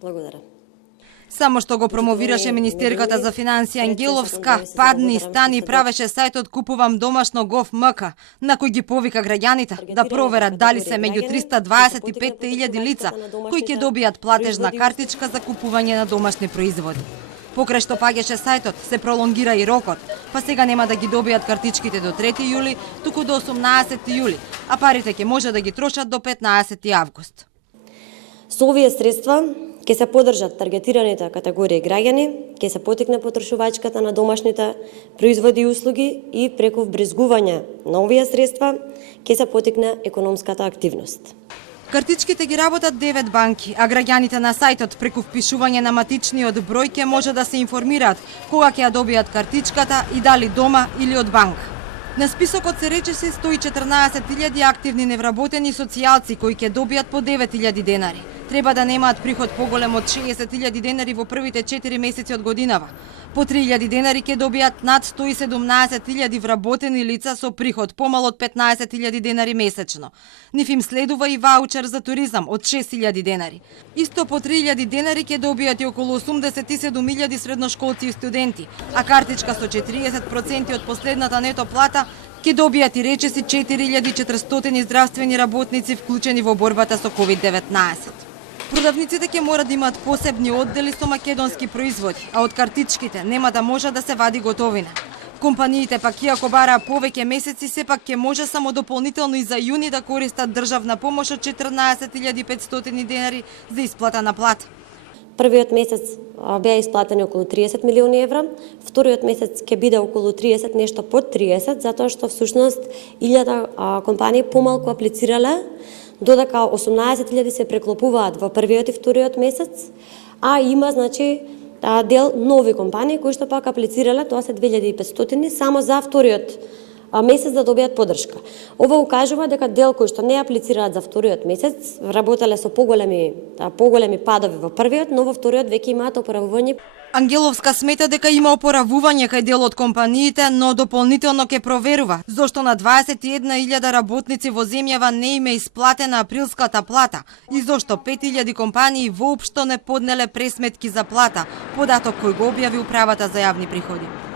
Благодарам. Само што го промовираше министерката за финансија Ангеловска, падни и стани правеше сајтот kupuvamdomašno.gov.mk, на кој ги повика граѓаните да проверат дали се меѓу 325.000 лица кои ќе добијат платежна картичка за купување на домашни производи. Покрај што паѓаше сајтот, се пролонгира и рокот, па сега нема да ги добијат картичките до 3 јули, туку до 18 јули, а парите ќе може да ги трошат до 15 август. Со овие средства ќе се поддржат таргетираните категории граѓани, ќе се потикне потрошувачката на домашните производи и услуги и преку вбрезгување на овие средства ќе се потикне економската активност. Картичките ги работат 9 банки, а граѓаните на сајтот преку впишување на матичниот број ќе може да се информираат кога ќе ја добијат картичката и дали дома или од банка. На списокот се речиси 114.000 активни невработени социјалци кои ќе добијат по 9.000 денари. Треба да немаат приход поголем од 60.000 денари во првите 4 месеци од годинава. По 3.000 денари ќе добијат над 117.000 вработени лица со приход помал од 15.000 денари месечно. Нив им следува и ваучер за туризам од 6.000 денари. Исто по 3.000 денари ќе добијат и околу 87.000 средношколци и студенти, а картичка со 40% од последната нето плата ќе добијат и речиси 4.400 здравствени работници вклучени во борбата со COVID-19. Продавниците ќе мора да имаат посебни оддели со македонски производи, а од картичките нема да може да се вади готовина. Компаниите пак иако бараа повеќе месеци, сепак ќе може само дополнително и за јуни да користат државна помош од 14.500 денари за исплата на плата. Првиот месец беа исплатени околу 30 милиони евра, вториот месец ќе биде околу 30, нешто под 30, затоа што всушност 1000 компании помалку аплицирале, додека 18.000 се преклопуваат во првиот и вториот месец, а има дел нови компании кои што пак аплицирале, тоа се 2500 само за вториот месец да добијат поддршка. Ова укажува дека дел кои што не аплицираат за вториот месец, работеле со поголеми падови во првиот, но во вториот веќе имаат опоравување. Ангеловска смета дека има опоравување кај дел од компаниите, но дополнително ќе проверува зошто на 21.000 работници во земјава не им е исплатена априлската плата и зошто 5.000 компании воопшто не поднеле пресметки за плата, податок кој го објави Управата за јавни приходи.